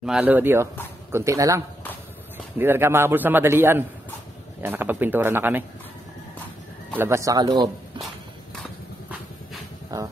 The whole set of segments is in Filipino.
Mga lodi, oh, kunti na lang. Hindi talaga mahabol sa madalian. Yan, nakapagpintura na kami. Labas sa kaloob. Oh.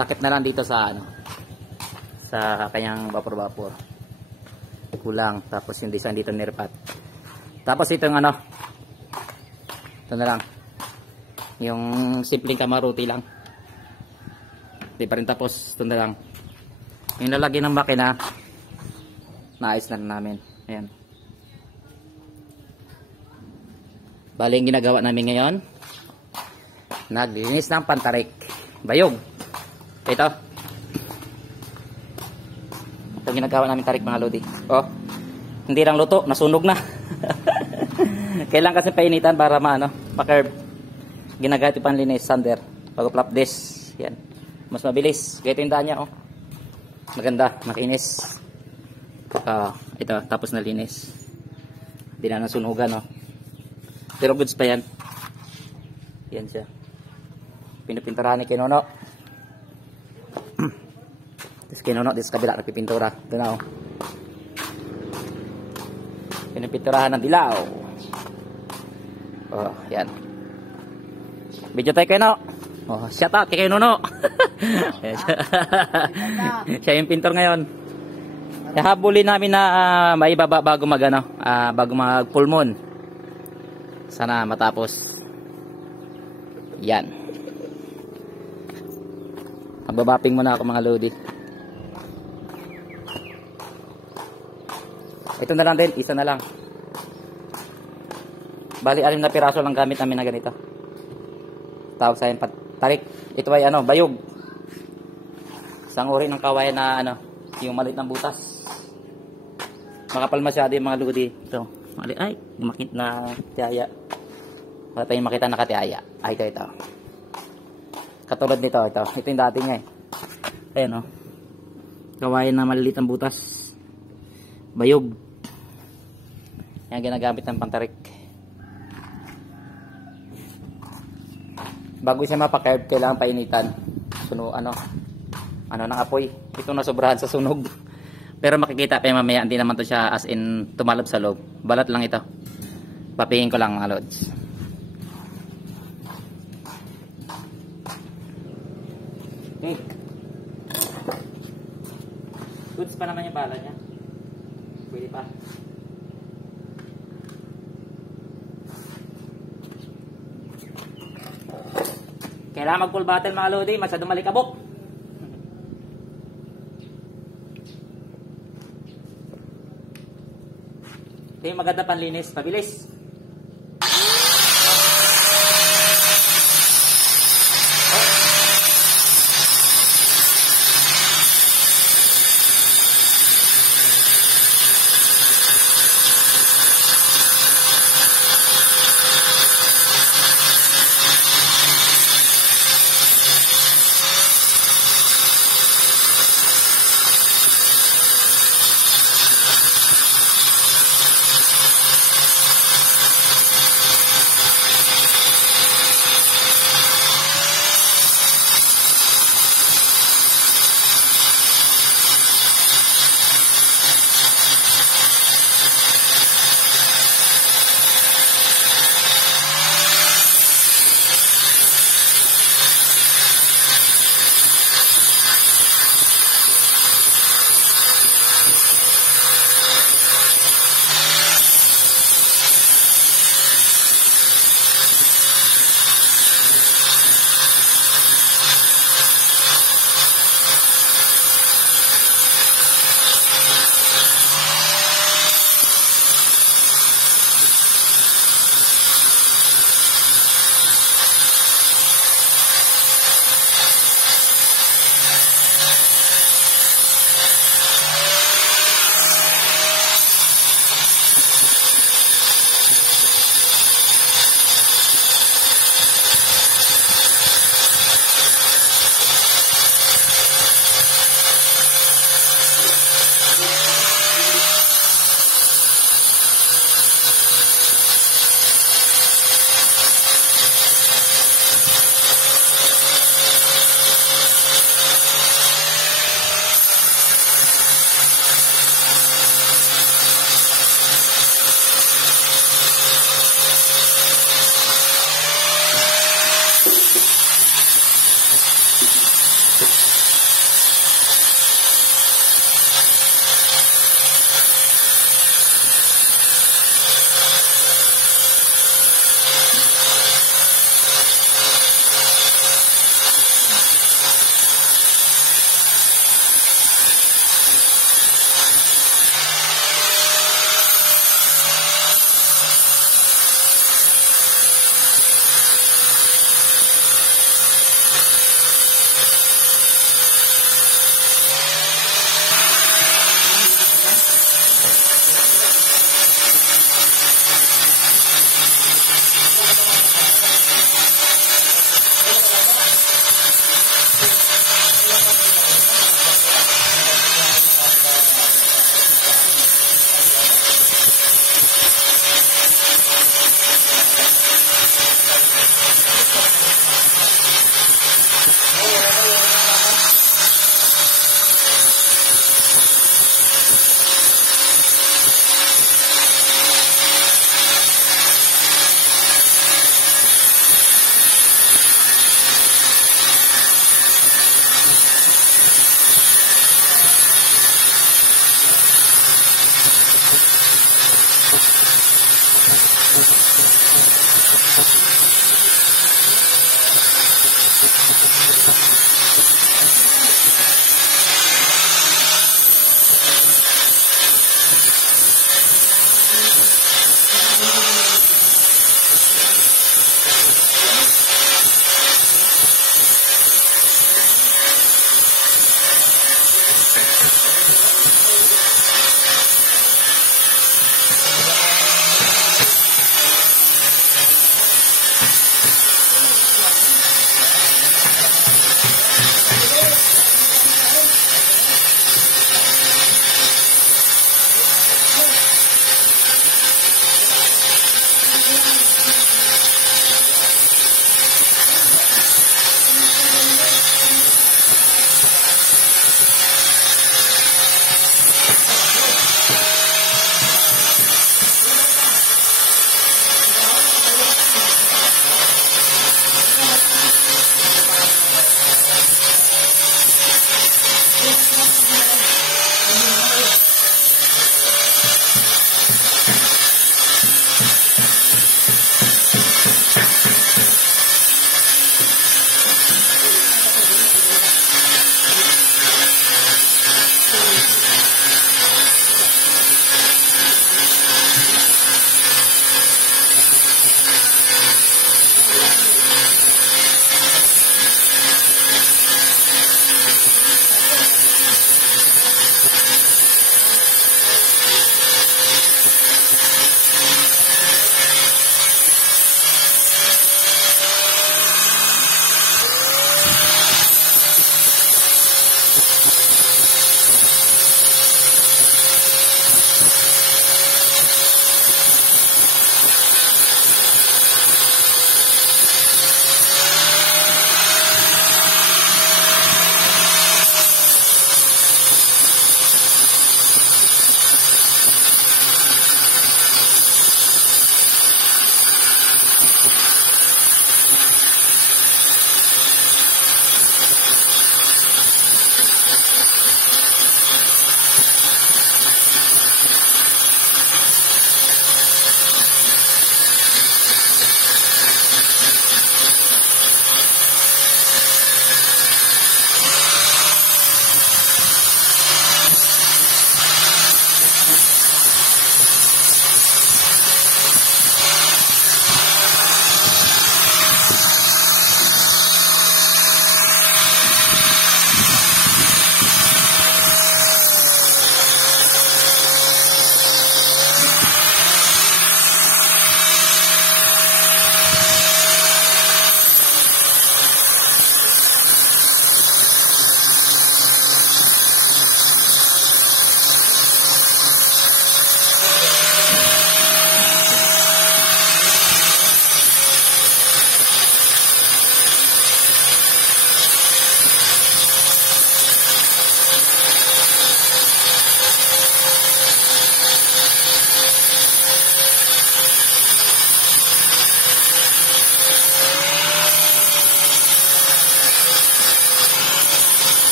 Takip na lang dito sa ano, sa kanyang vapor-vapor. Kulang. Tapos yung design dito nirpat. Tapos itong ano, ito na lang. Yung simpleng kamaruti lang. Hindi pa rin tapos. Ito na lang. Yung lalagyan ng makina, naayos na namin. Ayan. Bali yung ginagawa namin ngayon, naglinis ng pantarik. Bayog. Ito. Ito ginagawa namin tarik, mga lodi. Oh, hindi lang luto, nasunog na. Kailangan kasi painitan para ma-curve. Ginagamit yung panlinis, sander. Pag-flap disc. Yan. Mas mabilis. Ganito yung daan niya, oh. Maganda, makinis. Ito, tapos na linis. Hindi na nasunugan, no? Pero goods pa yan. Yan siya. Pinupinturahan ni Kinono. Tapos Kinono, dito sa kabila, nagpipintura. Ito na, oh. Pinupinturahan ng dilaw. Oh, yan. Video tayo, Kino. Oh, shout out kay Kinono. Siya yung pintor ngayon. Habulin namin na maibaba bago bago mag full moon. Sana matapos. Yan. Magbabaping muna ako, mga lodi. Ito na lang din, isa na lang. Bali 6 na piraso lang gamit namin na ganito. Tawag sa tarik. Ito ay bayog. Isang uri ng kawayan na yung maliit ng butas. Makapal masyado yung mga lodi. Ito. Ay, makita na tiyaya. Wala tayong makita na katiyaya. Ay, ito. Katulad nito, ito. Ito yung dati niya, eh. Ayan, oh. Kawayan na maliit ng butas. Bayog. Yan ginagamit ng pantarik. Bago siya mapa-curve, kailangan painitan. Ng apoy. Ito na sobrahan sa sunog. Pero makikita pa mamaya, hindi naman to siya as in tumalab sa loob. Balat lang ito. Papihin ko lang, mga lods. Okay. Goods pa naman yung bala niya. Pwede pa. Kailangan mag full battle, mga lodi. Masyadong malikabok. Ito yung maganda panlinis. Pabilis.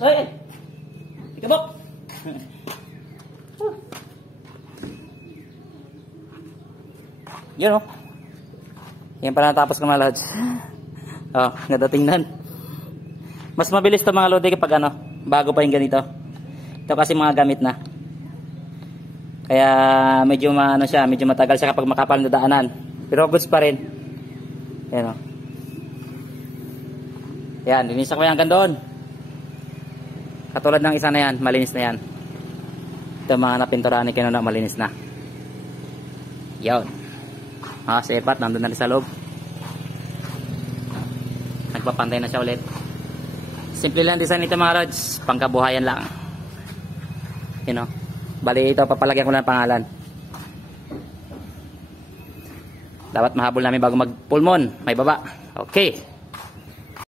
Ay! Ikabok! Yan o. Yan pala natapos ko mga lods. Oh, ganda tingnan. Mas mabilis to mga lodi kapag ano, bago pa yung ganito. Ito kasi mga gamit na. Kaya medyo ano siya, medyo matagal siya kapag makapal na daanan. Pero goods pa rin. Yan o. Yan, linisan ko yan hanggang doon. Katulad ng isa na yan, malinis na yan. Ito mga napinturahan ni Kinuna, malinis na. Yun. Si Epat, nandun na rin sa loob. Nagpapantay na siya ulit. Simple lang design nito mga rods. Pangkabuhayan lang. You know. Bali ito, papalagyan ko lang pangalan. Dapat mahabol namin bago mag pulmon. May baba. Okay.